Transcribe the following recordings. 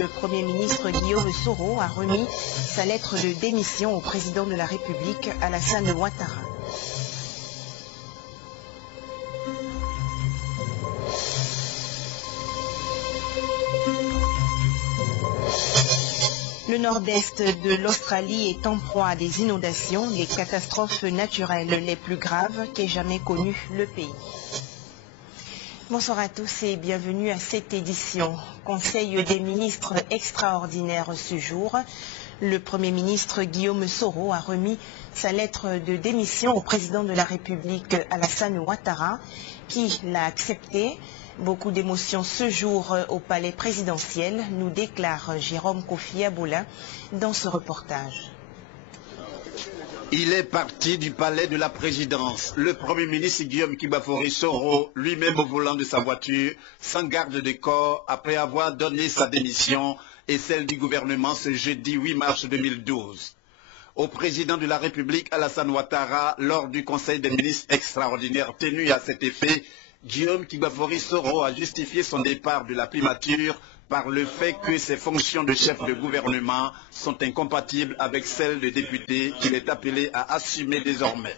Le Premier ministre Guillaume Soro a remis sa lettre de démission au président de la République, Alassane Ouattara. Le nord-est de l'Australie est en proie à des inondations, les catastrophes naturelles les plus graves qu'ait jamais connues le pays. Bonsoir à tous et bienvenue à cette édition. Conseil des ministres extraordinaire ce jour. Le Premier ministre Guillaume Soro a remis sa lettre de démission au président de la République, Alassane Ouattara, qui l'a acceptée. Beaucoup d'émotions ce jour au palais présidentiel, nous déclare Jérôme Kofi Aboula dans ce reportage. Il est parti du palais de la présidence. Le Premier ministre Guillaume Kibafori Soro, lui-même au volant de sa voiture, sans garde de corps, après avoir donné sa démission et celle du gouvernement ce jeudi 8 mars 2012. Au président de la République, Alassane Ouattara, lors du Conseil des ministres extraordinaire tenu à cet effet, Guillaume Kibafori Soro a justifié son départ de la primature par le fait que ses fonctions de chef de gouvernement sont incompatibles avec celles de député qu'il est appelé à assumer désormais.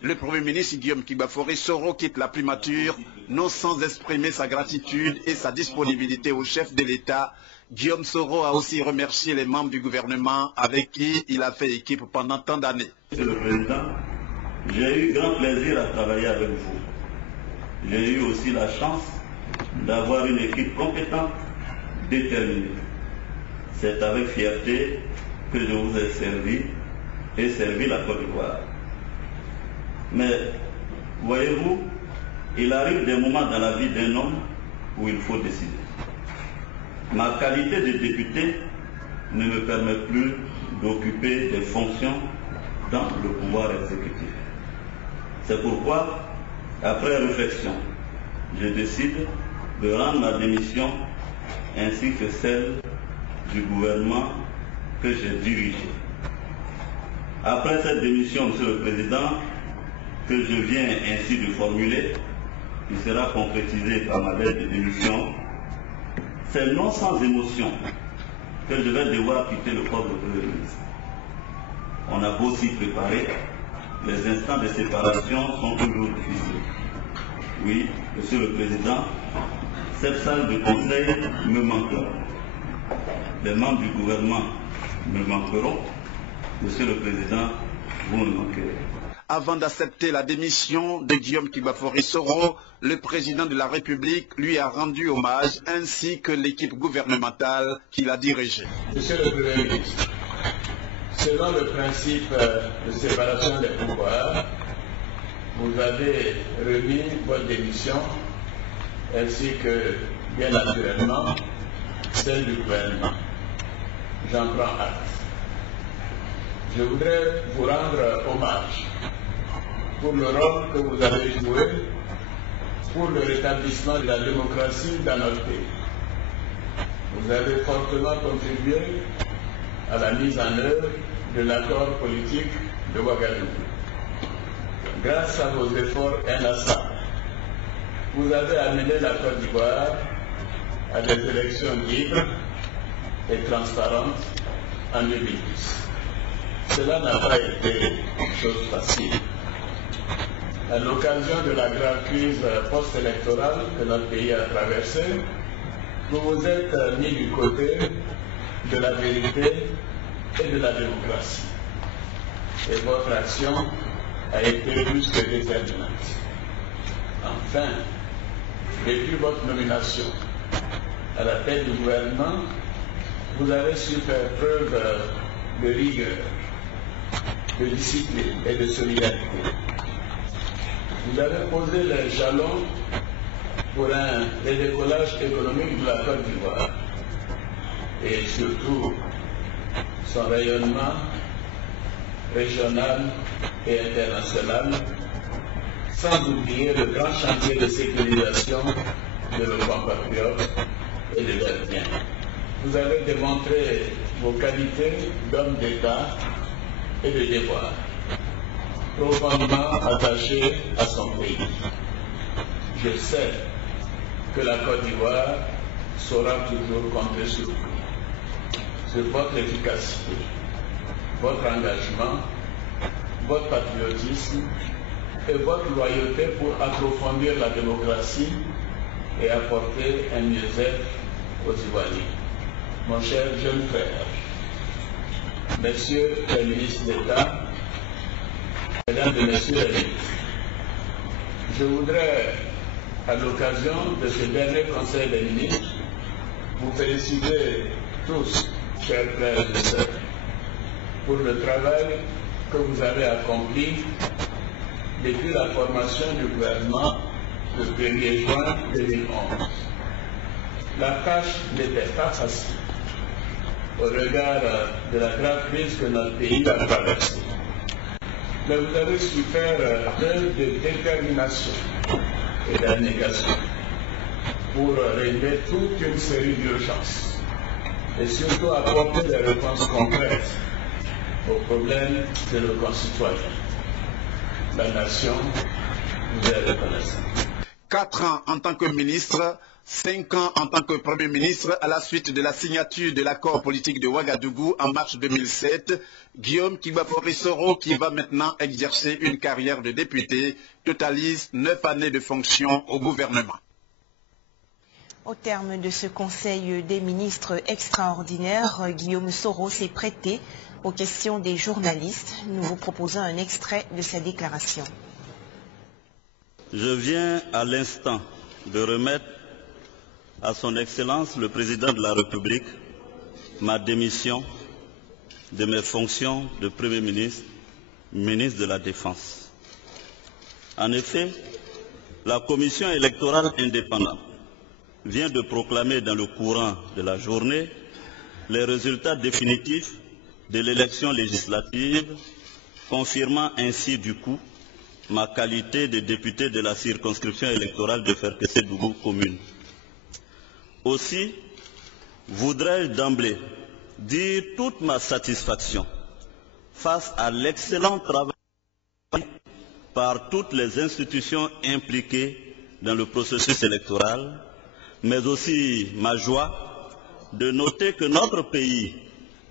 Le Premier ministre Guillaume Kibafori Soro quitte la primature, non sans exprimer sa gratitude et sa disponibilité au chef de l'État. Guillaume Soro a aussi remercié les membres du gouvernement avec qui il a fait équipe pendant tant d'années. Monsieur le Président, j'ai eu grand plaisir à travailler avec vous. J'ai eu aussi la chance d'avoir une équipe compétente, déterminée. C'est avec fierté que je vous ai servi et servi la Côte d'Ivoire. Mais, voyez-vous, il arrive des moments dans la vie d'un homme où il faut décider. Ma qualité de député ne me permet plus d'occuper des fonctions dans le pouvoir exécutif. C'est pourquoi, après réflexion, je décide de rendre ma démission ainsi que celle du gouvernement que j'ai dirigé. Après cette démission, Monsieur le Président, que je viens ainsi de formuler, qui sera concrétisée par ma lettre de démission, c'est non sans émotion que je vais devoir quitter le corps de Premier ministre. On a beau s'y préparer, les instants de séparation sont toujours difficiles. Oui, Monsieur le Président, cette salle de conseil me manquera. Les membres du gouvernement me manqueront. Monsieur le Président, vous me manquerez. Avant d'accepter la démission de Guillaume Kibafori Soro, le président de la République lui a rendu hommage ainsi que l'équipe gouvernementale qu'il a dirigée. Monsieur le Premier ministre, selon le principe de séparation des pouvoirs, vous avez remis votre démission ainsi que, bien naturellement, celle du gouvernement. J'en prends acte. Je voudrais vous rendre hommage pour le rôle que vous avez joué pour le rétablissement de la démocratie dans notre pays. Vous avez fortement contribué à la mise en œuvre de l'accord politique de Ouagadougou. Grâce à vos efforts inlassables, vous avez amené la Côte d'Ivoire à des élections libres et transparentes en 2010. Cela n'a pas été une chose facile. À l'occasion de la grave crise post-électorale que notre pays a traversée, vous vous êtes mis du côté de la vérité et de la démocratie. Et votre action a été plus que déterminante. Enfin, depuis votre nomination à la tête du gouvernement, vous avez su faire preuve de rigueur, de discipline et de solidarité. Vous avez posé les jalons pour un redécollage économique de la Côte d'Ivoire et surtout son rayonnement régional et international, sans oublier le grand chantier de sécurisation de nos compatriotes et de leurs biens. Vous avez démontré vos qualités d'homme d'État et de devoir, profondément attaché à son pays. Je sais que la Côte d'Ivoire saura toujours compter sur vous, sur votre efficacité, votre engagement, votre patriotisme et votre loyauté pour approfondir la démocratie et apporter un mieux-être aux Ivoiriens. Mon cher jeune frère, messieurs les ministres d'État, mesdames et messieurs les ministres, je voudrais, à l'occasion de ce dernier Conseil des ministres, vous féliciter tous, chers frères et sœurs, pour le travail que vous avez accompli depuis la formation du gouvernement le 1er juin 2011. La tâche n'était pas facile au regard de la grave crise que notre pays a traversée. Mais vous avez su faire preuve de détermination et d'abnégation pour régler toute une série d'urgences et surtout apporter des réponses concrètes aux problèmes de nos concitoyens. La nation vous est reconnaissante. 4 ans en tant que ministre, 5 ans en tant que Premier ministre, à la suite de la signature de l'accord politique de Ouagadougou en mars 2007, Guillaume Kibafori-Soro, qui va maintenant exercer une carrière de député, totalise 9 années de fonction au gouvernement. Au terme de ce conseil des ministres extraordinaire, Guillaume Soro s'est prêté aux questions des journalistes. Nous vous proposons un extrait de sa déclaration. Je viens à l'instant de remettre à son Excellence le Président de la République ma démission de mes fonctions de Premier ministre, ministre de la Défense. En effet, la Commission électorale indépendante vient de proclamer dans le courant de la journée les résultats définitifs de l'élection législative, confirmant ainsi du coup ma qualité de député de la circonscription électorale de Ferkessé-Dougou commune. Aussi, voudrais-je d'emblée dire toute ma satisfaction face à l'excellent travail par toutes les institutions impliquées dans le processus électoral, mais aussi ma joie de noter que notre pays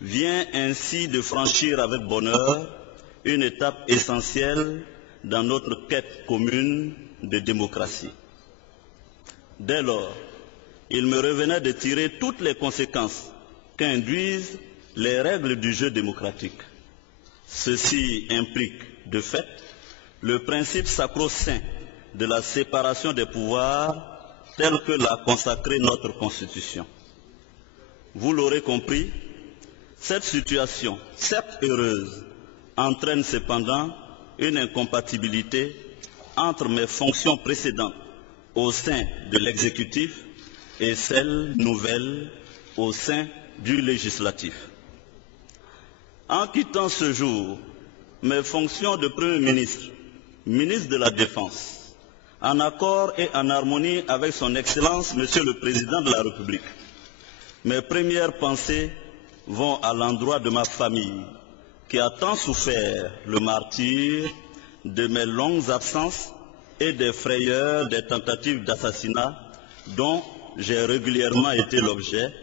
vient ainsi de franchir avec bonheur une étape essentielle dans notre quête commune de démocratie. Dès lors, il me revenait de tirer toutes les conséquences qu'induisent les règles du jeu démocratique. Ceci implique, de fait, le principe sacro-saint de la séparation des pouvoirs tel que l'a consacré notre Constitution. Vous l'aurez compris, cette situation, certes heureuse, entraîne cependant une incompatibilité entre mes fonctions précédentes au sein de l'exécutif et celles nouvelles au sein du législatif. En quittant ce jour mes fonctions de Premier ministre, ministre de la Défense, en accord et en harmonie avec son Excellence, Monsieur le Président de la République, mes premières pensées vont à l'endroit de ma famille, qui a tant souffert le martyre de mes longues absences et des frayeurs des tentatives d'assassinat dont j'ai régulièrement été l'objet,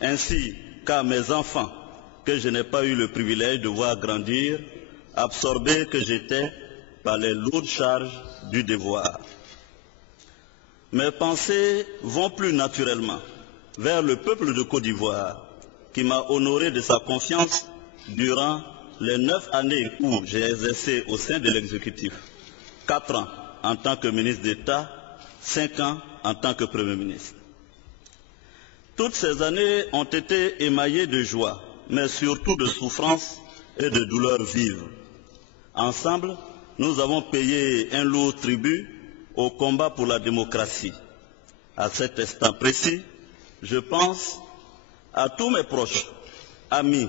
ainsi qu'à mes enfants que je n'ai pas eu le privilège de voir grandir, absorbés que j'étais par les lourdes charges du devoir. Mes pensées vont plus naturellement vers le peuple de Côte d'Ivoire, qui m'a honoré de sa confiance durant les 9 années où j'ai exercé au sein de l'exécutif, 4 ans en tant que ministre d'État, 5 ans en tant que Premier ministre. Toutes ces années ont été émaillées de joie, mais surtout de souffrance et de douleurs vives. Ensemble, nous avons payé un lourd tribut au combat pour la démocratie. À cet instant précis, je pense à tous mes proches, amis,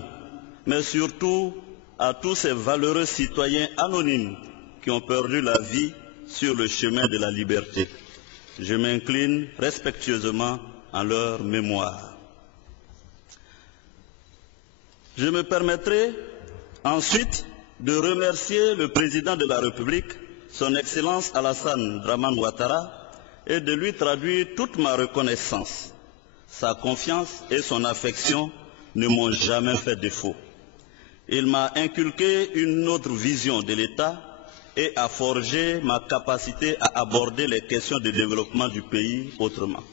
mais surtout à tous ces valeureux citoyens anonymes qui ont perdu la vie sur le chemin de la liberté. Je m'incline respectueusement en leur mémoire. Je me permettrai ensuite de remercier le Président de la République, son Excellence Alassane Dramane Ouattara, et de lui traduire toute ma reconnaissance Sa confiance et son affection ne m'ont jamais fait défaut. Il m'a inculqué une autre vision de l'État et a forgé ma capacité à aborder les questions de développement du pays autrement.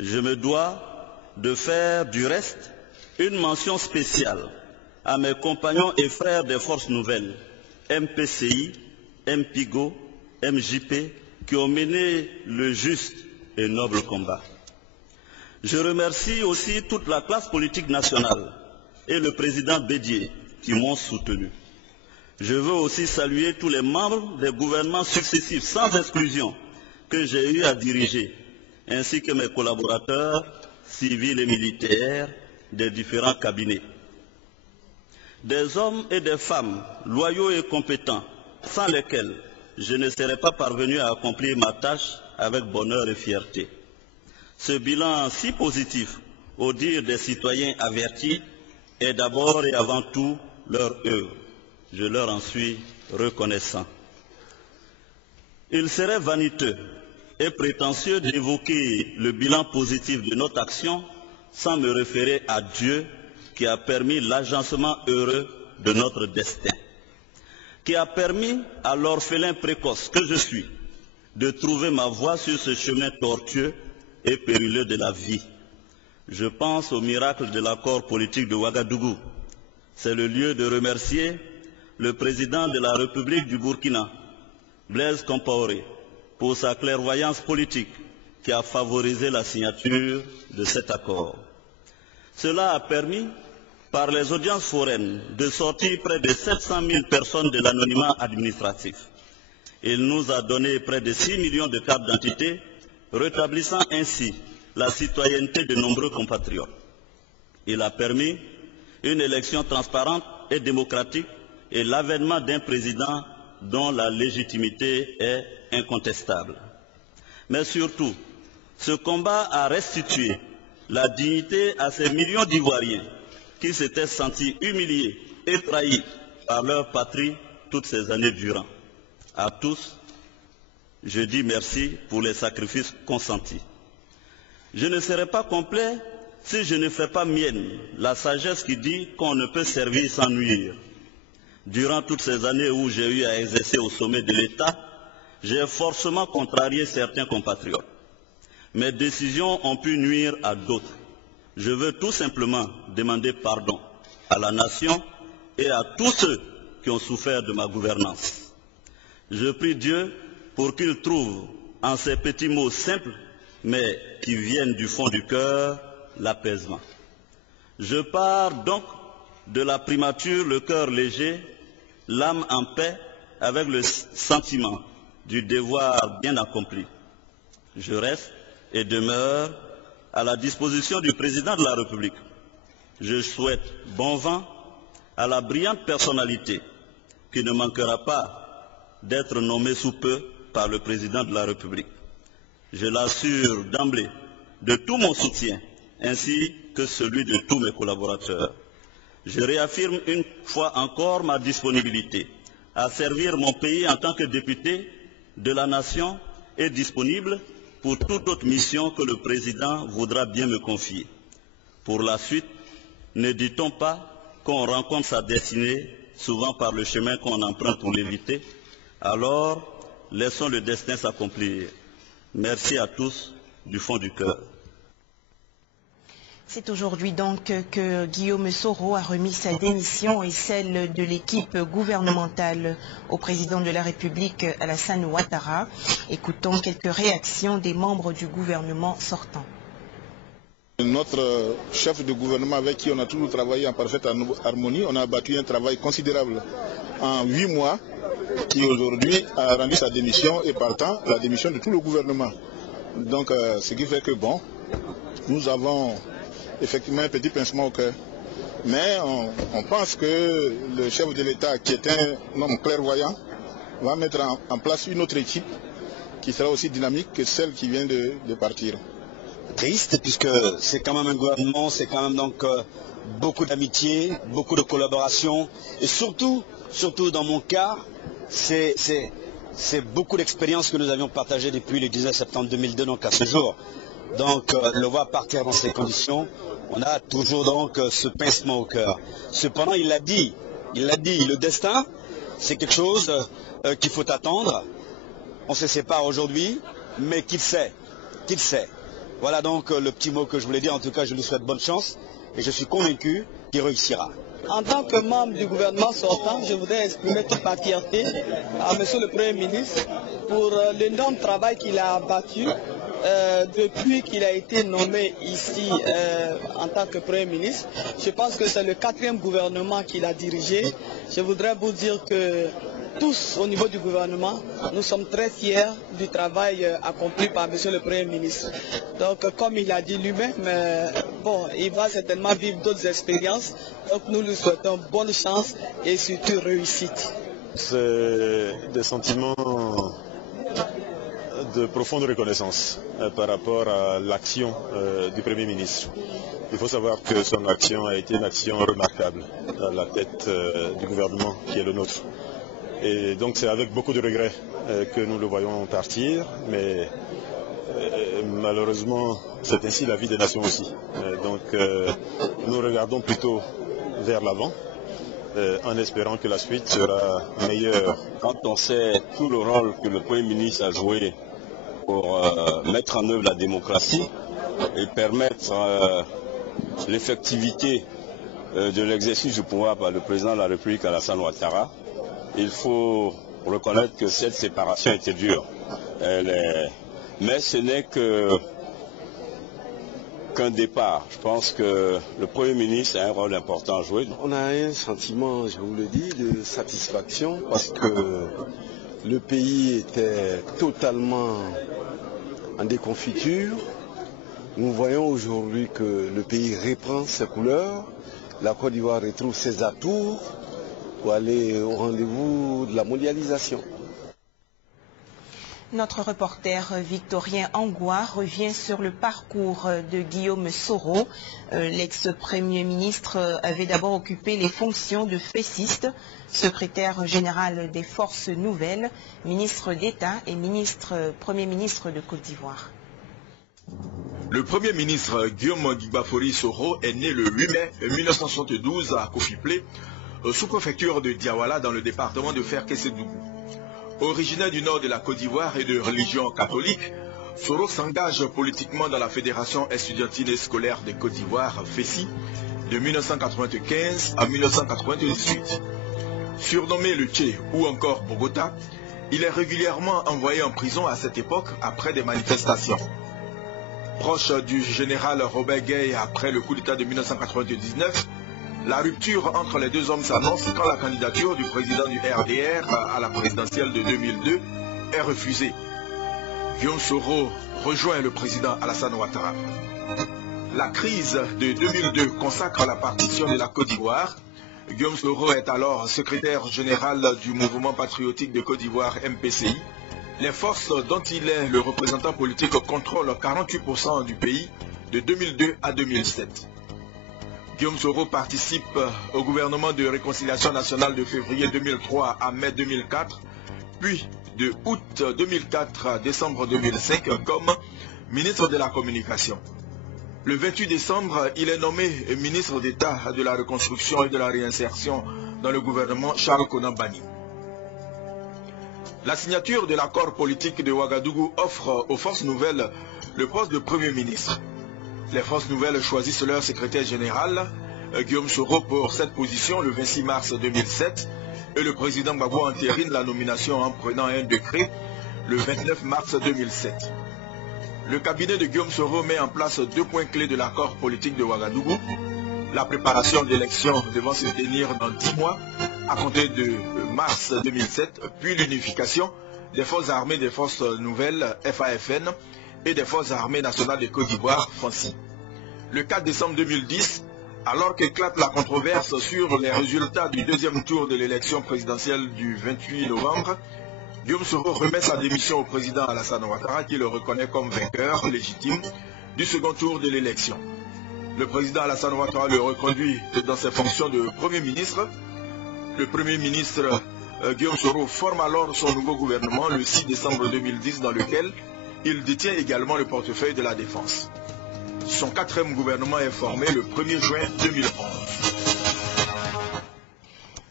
Je me dois de faire du reste une mention spéciale à mes compagnons et frères des forces nouvelles, MPCI, MPIGO, MJP, qui ont mené le juste et noble combat. Je remercie aussi toute la classe politique nationale et le président Bédié qui m'ont soutenu. Je veux aussi saluer tous les membres des gouvernements successifs, sans exclusion, que j'ai eu à diriger, ainsi que mes collaborateurs civils et militaires des différents cabinets. Des hommes et des femmes loyaux et compétents, sans lesquels je ne serais pas parvenu à accomplir ma tâche avec bonheur et fierté. Ce bilan si positif, au dire des citoyens avertis, est d'abord et avant tout leur œuvre. Je leur en suis reconnaissant. Il serait vaniteux et prétentieux d'évoquer le bilan positif de notre action sans me référer à Dieu qui a permis l'agencement heureux de notre destin, qui a permis à l'orphelin précoce que je suis de trouver ma voie sur ce chemin tortueux et périlleux de la vie. Je pense au miracle de l'accord politique de Ouagadougou. C'est le lieu de remercier le président de la République du Burkina, Blaise Compaoré, pour sa clairvoyance politique qui a favorisé la signature de cet accord. Cela a permis, par les audiences foraines, de sortir près de 700 000 personnes de l'anonymat administratif. Il nous a donné près de 6 millions de cartes d'identité, rétablissant ainsi la citoyenneté de nombreux compatriotes. Il a permis une élection transparente et démocratique et l'avènement d'un président dont la légitimité est incontestable. Mais surtout, ce combat a restitué la dignité à ces millions d'Ivoiriens qui s'étaient sentis humiliés et trahis par leur patrie toutes ces années durant. À tous, je dis merci pour les sacrifices consentis. Je ne serai pas complet si je ne fais pas mienne la sagesse qui dit qu'on ne peut servir sans nuire. Durant toutes ces années où j'ai eu à exercer au sommet de l'État, j'ai forcément contrarié certains compatriotes. Mes décisions ont pu nuire à d'autres. Je veux tout simplement demander pardon à la nation et à tous ceux qui ont souffert de ma gouvernance. Je prie Dieu pour qu'il trouve en ces petits mots simples, mais qui viennent du fond du cœur, l'apaisement. Je pars donc de la primature, le cœur léger, l'âme en paix, avec le sentiment du devoir bien accompli. Je reste et demeure à la disposition du président de la République. Je souhaite bon vent à la brillante personnalité qui ne manquera pas d'être nommée sous peu par le président de la République. Je l'assure d'emblée de tout mon soutien, ainsi que celui de tous mes collaborateurs. Je réaffirme une fois encore ma disponibilité à servir mon pays en tant que député de la nation et disponible pour toute autre mission que le président voudra bien me confier. Pour la suite, ne dit-on pas qu'on rencontre sa destinée souvent par le chemin qu'on emprunte pour l'éviter? Alors, laissons le destin s'accomplir. Merci à tous du fond du cœur. C'est aujourd'hui donc que Guillaume Soro a remis sa démission et celle de l'équipe gouvernementale au président de la République, Alassane Ouattara. Écoutons quelques réactions des membres du gouvernement sortant. Notre chef de gouvernement avec qui on a toujours travaillé en parfaite harmonie, on a abattu un travail considérable en 8 mois qui aujourd'hui a rendu sa démission et partant la démission de tout le gouvernement. Donc ce qui fait que bon, nous avons effectivement un petit pincement au cœur. Mais on pense que le chef de l'État, qui est un homme clairvoyant, va mettre en place une autre équipe qui sera aussi dynamique que celle qui vient de partir. Triste, puisque c'est quand même un gouvernement, c'est quand même donc beaucoup d'amitié, beaucoup de collaboration, et surtout dans mon cas, c'est beaucoup d'expériences que nous avions partagées depuis le 19 septembre 2002, donc à ce jour. donc le voir partir dans ces conditions, on a toujours donc ce pincement au cœur. Cependant, il l'a dit, le destin, c'est quelque chose qu'il faut attendre. On se sépare aujourd'hui, mais qu'il sait. Voilà donc le petit mot que je voulais dire. En tout cas, je lui souhaite bonne chance et je suis convaincu qu'il réussira. En tant que membre du gouvernement sortant, je voudrais exprimer toute ma fierté à Monsieur le Premier ministre pour l'énorme travail qu'il a abattu depuis qu'il a été nommé ici en tant que Premier ministre. Je pense que c'est le 4e gouvernement qu'il a dirigé. Je voudrais vous dire que tous au niveau du gouvernement, nous sommes très fiers du travail accompli par Monsieur le Premier ministre. Donc comme il a dit lui-même, il va certainement vivre d'autres expériences. Donc nous lui souhaitons bonne chance et surtout réussite. C'est des sentiments de profonde reconnaissance par rapport à l'action du Premier ministre. Il faut savoir que son action a été une action remarquable à la tête du gouvernement qui est le nôtre. Et donc c'est avec beaucoup de regrets que nous le voyons partir, mais malheureusement c'est ainsi la vie des nations aussi. Donc nous regardons plutôt vers l'avant en espérant que la suite sera meilleure. Quand on sait tout le rôle que le Premier ministre a joué pour mettre en œuvre la démocratie et permettre l'effectivité de l'exercice du pouvoir par le président de la République Alassane Ouattara, il faut reconnaître que cette séparation était dure. Mais ce n'est qu'un départ. Je pense que le Premier ministre a un rôle important à jouer. On a un sentiment, je vous le dis, de satisfaction parce que le pays était totalement en déconfiture. Nous voyons aujourd'hui que le pays reprend ses couleurs. La Côte d'Ivoire retrouve ses atouts pour aller au rendez-vous de la mondialisation. Notre reporter Victorien Angoua revient sur le parcours de Guillaume Soro. L'ex-premier ministre avait d'abord occupé les fonctions de fessiste, secrétaire général des Forces Nouvelles, ministre d'État et Premier ministre de Côte d'Ivoire. Le Premier ministre Guillaume Guibafori Soro est né le 8 mai 1972 à Kofi-Plé, sous-préfecture de Diawala dans le département de Ferkessédougou. Originaire du nord de la Côte d'Ivoire et de religion catholique, Soro s'engage politiquement dans la Fédération estudiantine et scolaire de Côte d'Ivoire, FESI, de 1995 à 1998. Surnommé le Tché ou encore Bogota, il est régulièrement envoyé en prison à cette époque après des manifestations. Proche du général Robert Gueye après le coup d'État de 1999, la rupture entre les deux hommes s'annonce quand la candidature du président du RDR à la présidentielle de 2002 est refusée. Guillaume Soro rejoint le président Alassane Ouattara. La crise de 2002 consacre la partition de la Côte d'Ivoire. Guillaume Soro est alors secrétaire général du mouvement patriotique de Côte d'Ivoire MPCI. Les forces dont il est le représentant politique contrôlent 48% du pays de 2002 à 2007. Guillaume Soro participe au gouvernement de réconciliation nationale de février 2003 à mai 2004, puis de août 2004 à décembre 2005 comme ministre de la Communication. Le 28 décembre, il est nommé ministre d'État de la Reconstruction et de la Réinsertion dans le gouvernement Charles Konan Banny. La signature de l'accord politique de Ouagadougou offre aux forces nouvelles le poste de Premier ministre. Les forces nouvelles choisissent leur secrétaire général, Guillaume Soro, pour cette position le 26 mars 2007 et le président Gbagbo entérine la nomination en prenant un décret le 29 mars 2007. Le cabinet de Guillaume Soro met en place deux points clés de l'accord politique de Ouagadougou. La préparation d'élections devant se tenir dans 10 mois à compter de mars 2007, puis l'unification des forces armées des forces nouvelles FAFN et des forces armées nationales de Côte d'Ivoire FANCI. Le 4 décembre 2010, alors qu'éclate la controverse sur les résultats du deuxième tour de l'élection présidentielle du 28 novembre, Guillaume Soro remet sa démission au président Alassane Ouattara qui le reconnaît comme vainqueur légitime du second tour de l'élection. Le président Alassane Ouattara le reconduit dans ses fonctions de Premier ministre. Le Premier ministre Guillaume Soro forme alors son nouveau gouvernement le 6 décembre 2010 dans lequel Il détient également le portefeuille de la Défense. Son 4e gouvernement est formé le 1er juin 2011.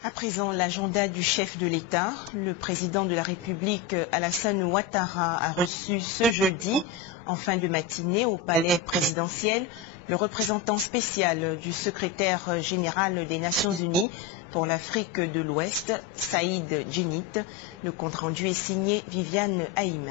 À présent, l'agenda du chef de l'État. Le président de la République, Alassane Ouattara, a reçu ce jeudi, en fin de matinée, au palais présidentiel, le représentant spécial du secrétaire général des Nations Unies pour l'Afrique de l'Ouest, Saïd Djinnit. Le compte-rendu est signé Viviane Haïm.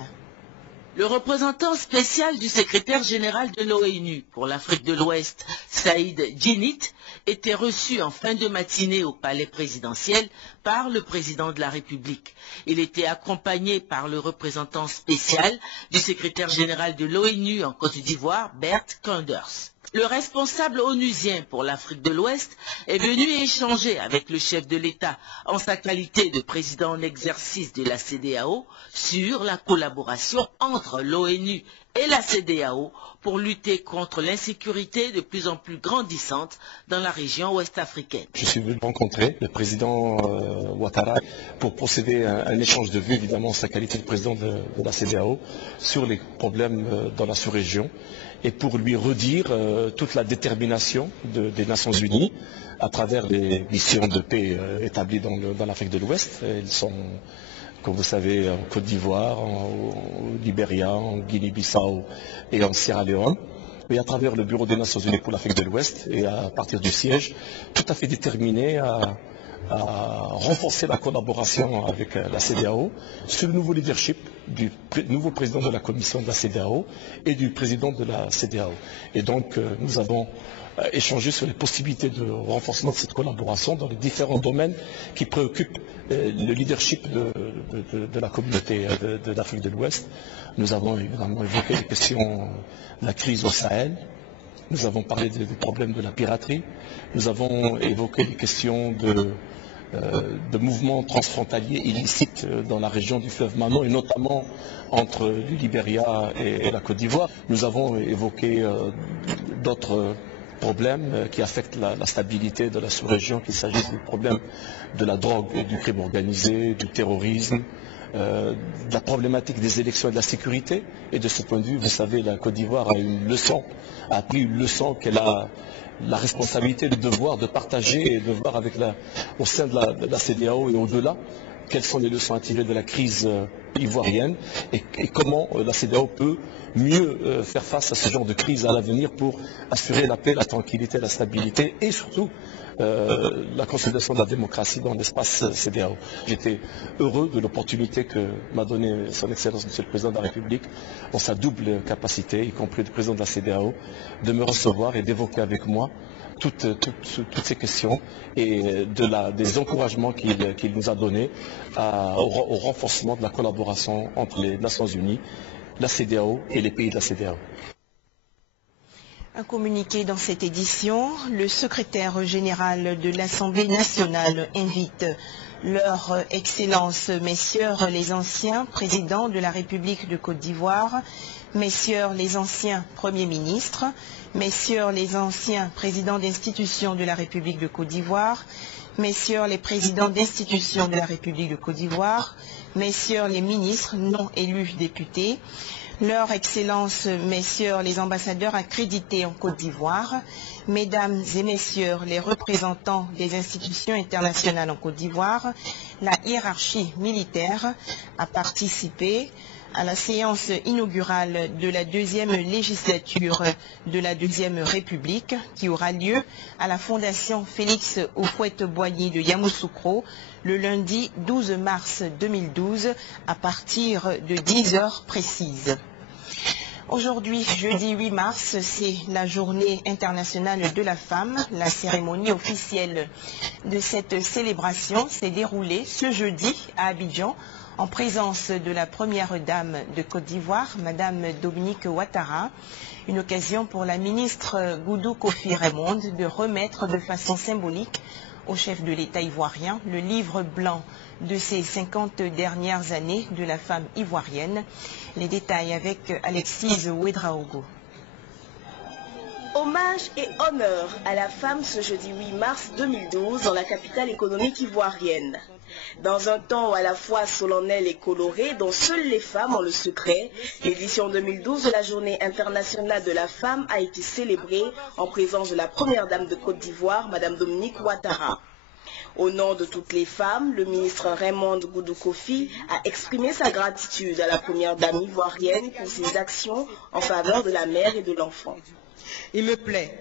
Le représentant spécial du secrétaire général de l'ONU pour l'Afrique de l'Ouest, Saïd Djinnit, était reçu en fin de matinée au palais présidentiel par le président de la République. Il était accompagné par le représentant spécial du secrétaire général de l'ONU en Côte d'Ivoire, Bert Koenders. Le responsable onusien pour l'Afrique de l'Ouest est venu échanger avec le chef de l'État en sa qualité de président en exercice de la CEDEAO sur la collaboration entre l'ONU et la CEDEAO pour lutter contre l'insécurité de plus en plus grandissante dans la région ouest-africaine. Je suis venu rencontrer le président Ouattara pour procéder à un échange de vues, évidemment en sa qualité de président de la CEDEAO, sur les problèmes dans la sous-région et pour lui redire toute la détermination des Nations Unies à travers les missions de paix établies dans l'Afrique de l'Ouest. Elles sont, comme vous savez, en Côte d'Ivoire, au Libéria, en Guinée-Bissau et en Sierra Leone. Et à travers le Bureau des Nations Unies pour l'Afrique de l'Ouest et à partir du siège, tout à fait déterminé à renforcer la collaboration avec la CEDEAO sur le nouveau leadership du nouveau président de la commission de la CEDEAO et du président de la CEDEAO. Et donc nous avons échangé sur les possibilités de renforcement de cette collaboration dans les différents domaines qui préoccupent le leadership de la communauté de l'Afrique de l'Ouest. Nous avons évidemment évoqué les questions de la crise au Sahel. Nous avons parlé des problèmes de la piraterie. Nous avons évoqué les questions de mouvements transfrontaliers illicites dans la région du fleuve Mano et notamment entre le Libéria et la Côte d'Ivoire. Nous avons évoqué d'autres problèmes qui affectent la stabilité de la sous-région, qu'il s'agisse du problème de la drogue et du crime organisé, du terrorisme, de la problématique des élections et de la sécurité. Et de ce point de vue, vous savez, la Côte d'Ivoire a appris une leçon qu'elle a la responsabilité, le devoir de partager et de voir au sein de la CEDEAO et au-delà, quelles sont les leçons à tirer de la crise ivoirienne et comment la CEDEAO peut mieux faire face à ce genre de crise à l'avenir pour assurer la paix, la tranquillité, la stabilité et surtout la consolidation de la démocratie dans l'espace CEDEAO. J'étais heureux de l'opportunité que m'a donnée son Excellence Monsieur le Président de la République en sa double capacité, y compris le Président de la CEDEAO, de me recevoir et d'évoquer avec moi toutes ces questions et des encouragements qu'il nous a donnés au renforcement de la collaboration entre les Nations Unies, la CEDEAO et les pays de la CEDEAO. Un communiqué dans cette édition, le secrétaire général de l'Assemblée nationale invite leur Excellence, messieurs les anciens présidents de la République de Côte d'Ivoire, messieurs les anciens premiers ministres, messieurs les anciens présidents d'institutions de la République de Côte d'Ivoire, messieurs les présidents d'institutions de la République de Côte d'Ivoire, messieurs les ministres non élus députés, leur Excellence, messieurs les ambassadeurs accrédités en Côte d'Ivoire, mesdames et messieurs les représentants des institutions internationales en Côte d'Ivoire, la hiérarchie militaire a participé à la séance inaugurale de la deuxième législature de la Deuxième République qui aura lieu à la Fondation Félix Houphouët-Boigny de Yamoussoukro le lundi 12 mars 2012 à partir de 10 heures précises. Aujourd'hui, jeudi 8 mars, c'est la journée internationale de la femme. La cérémonie officielle de cette célébration s'est déroulée ce jeudi à Abidjan en présence de la première dame de Côte d'Ivoire, Madame Dominique Ouattara, une occasion pour la ministre Goudou Kofi Raymonde de remettre de façon symbolique au chef de l'État ivoirien le livre blanc de ces 50 dernières années de la femme ivoirienne. Les détails avec Alexis Ouedraogo. Hommage et honneur à la femme ce jeudi 8 mars 2012 dans la capitale économique ivoirienne. Dans un temps à la fois solennel et coloré, dont seules les femmes ont le secret, l'édition 2012 de la Journée internationale de la femme a été célébrée en présence de la première dame de Côte d'Ivoire, Madame Dominique Ouattara. Au nom de toutes les femmes, le ministre Raymond Goudou Kofi a exprimé sa gratitude à la première dame ivoirienne pour ses actions en faveur de la mère et de l'enfant. Il me plaît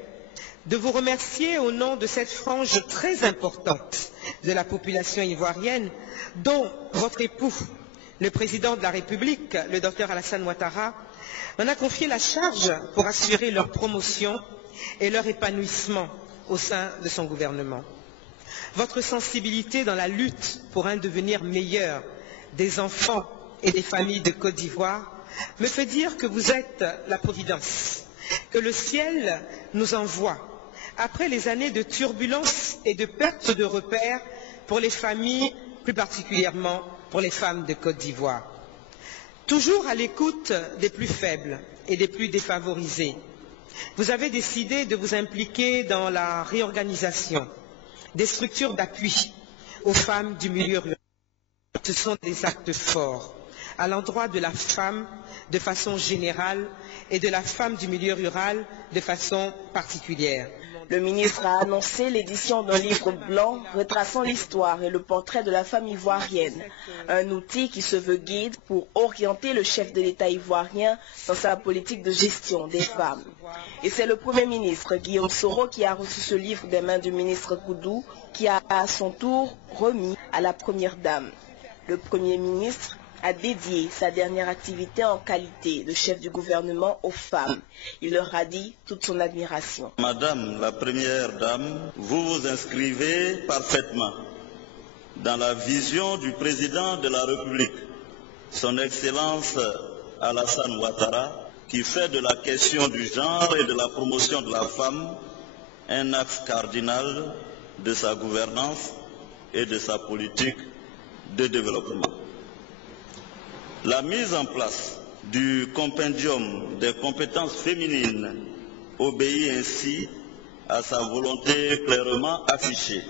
de vous remercier au nom de cette frange très importante de la population ivoirienne, dont votre époux, le président de la République, le docteur Alassane Ouattara, m'en a confié la charge pour assurer leur promotion et leur épanouissement au sein de son gouvernement. Votre sensibilité dans la lutte pour un devenir meilleur des enfants et des familles de Côte d'Ivoire me fait dire que vous êtes la providence, que le ciel nous envoie après les années de turbulences et de perte de repères pour les familles, plus particulièrement pour les femmes de Côte d'Ivoire. Toujours à l'écoute des plus faibles et des plus défavorisés, vous avez décidé de vous impliquer dans la réorganisation des structures d'appui aux femmes du milieu rural. Ce sont des actes forts à l'endroit de la femme de façon générale et de la femme du milieu rural de façon particulière. Le ministre a annoncé l'édition d'un livre blanc retraçant l'histoire et le portrait de la femme ivoirienne, un outil qui se veut guide pour orienter le chef de l'État ivoirien dans sa politique de gestion des femmes. Et c'est le Premier ministre Guillaume Soro qui a reçu ce livre des mains du ministre Goudou, qui a à son tour remis à la Première Dame. Le Premier ministre a dédié sa dernière activité en qualité de chef du gouvernement aux femmes. Il leur a dit toute son admiration. Madame la Première Dame, vous vous inscrivez parfaitement dans la vision du président de la République, son Excellence Alassane Ouattara, qui fait de la question du genre et de la promotion de la femme un axe cardinal de sa gouvernance et de sa politique de développement. La mise en place du compendium des compétences féminines obéit ainsi à sa volonté clairement affichée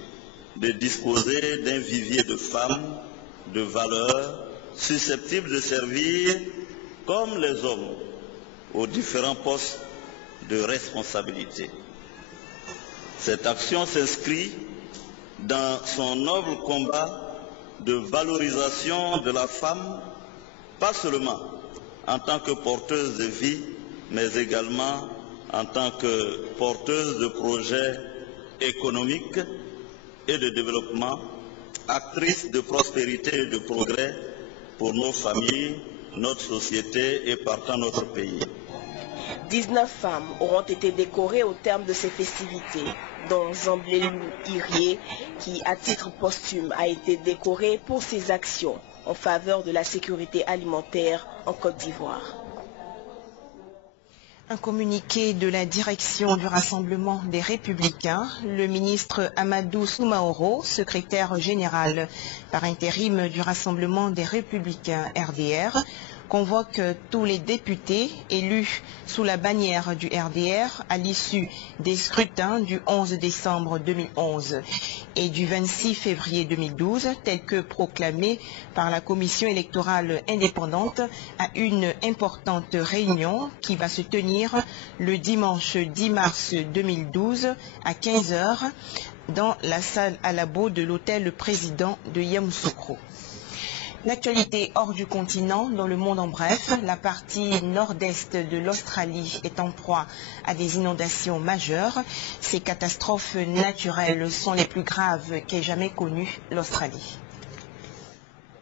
de disposer d'un vivier de femmes de valeur susceptibles de servir comme les hommes aux différents postes de responsabilité. Cette action s'inscrit dans son noble combat de valorisation de la femme, pas seulement en tant que porteuse de vie, mais également en tant que porteuse de projets économiques et de développement, actrice de prospérité et de progrès pour nos familles, notre société et partant notre pays. 19 femmes auront été décorées au terme de ces festivités, dont Zamblélou Irié, qui à titre posthume a été décorée pour ses actions en faveur de la sécurité alimentaire en Côte d'Ivoire. Un communiqué de la direction du Rassemblement des Républicains, le ministre Amadou Soumaoro, secrétaire général par intérim du Rassemblement des Républicains RDR, convoque tous les députés élus sous la bannière du RDR à l'issue des scrutins du 11 décembre 2011 et du 26 février 2012, tels que proclamés par la Commission électorale indépendante, à une importante réunion qui va se tenir le dimanche 10 mars 2012 à 15 h dans la salle à labo de l'hôtel Président de Yamoussoukro. L'actualité hors du continent, dans le monde en bref, la partie nord-est de l'Australie est en proie à des inondations majeures. Ces catastrophes naturelles sont les plus graves qu'ait jamais connues l'Australie.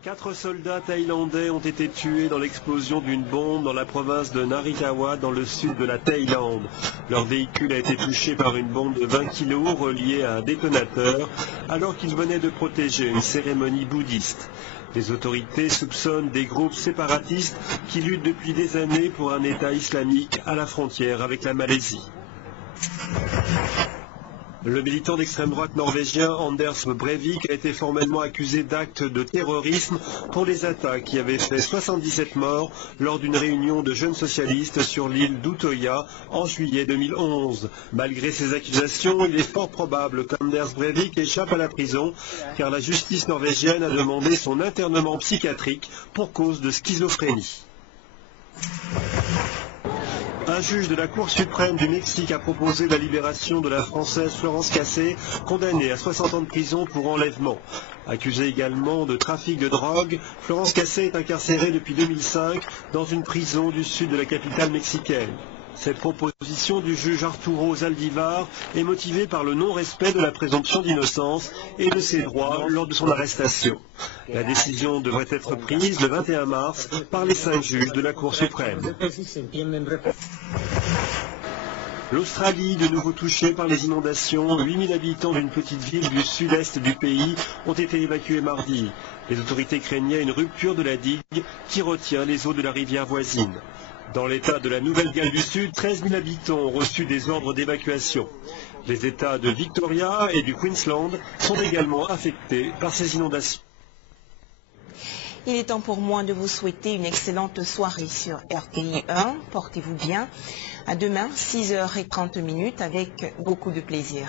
4 soldats thaïlandais ont été tués dans l'explosion d'une bombe dans la province de Narikawa, dans le sud de la Thaïlande. Leur véhicule a été touché par une bombe de 20 kg reliée à un détonateur, alors qu'ils venaient de protéger une cérémonie bouddhiste. Les autorités soupçonnent des groupes séparatistes qui luttent depuis des années pour un État islamique à la frontière avec la Malaisie. Le militant d'extrême droite norvégien Anders Breivik a été formellement accusé d'actes de terrorisme pour les attaques qui avaient fait 77 morts lors d'une réunion de jeunes socialistes sur l'île d'Utøya en juillet 2011. Malgré ces accusations, il est fort probable qu'Anders Breivik échappe à la prison car la justice norvégienne a demandé son internement psychiatrique pour cause de schizophrénie. Un juge de la Cour suprême du Mexique a proposé la libération de la Française Florence Cassé, condamnée à 60 ans de prison pour enlèvement. Accusée également de trafic de drogue, Florence Cassé est incarcérée depuis 2005 dans une prison du sud de la capitale mexicaine. Cette proposition du juge Arturo Zaldivar est motivée par le non-respect de la présomption d'innocence et de ses droits lors de son arrestation. La décision devrait être prise le 21 mars par les 5 juges de la Cour suprême. L'Australie, de nouveau touchée par les inondations, 8000 habitants d'une petite ville du sud-est du pays ont été évacués mardi. Les autorités craignaient une rupture de la digue qui retient les eaux de la rivière voisine. Dans l'état de la Nouvelle-Galles du Sud, 13 000 habitants ont reçu des ordres d'évacuation. Les états de Victoria et du Queensland sont également affectés par ces inondations. Il est temps pour moi de vous souhaiter une excellente soirée sur RTI 1. Portez-vous bien. À demain, 6h30 avec beaucoup de plaisir.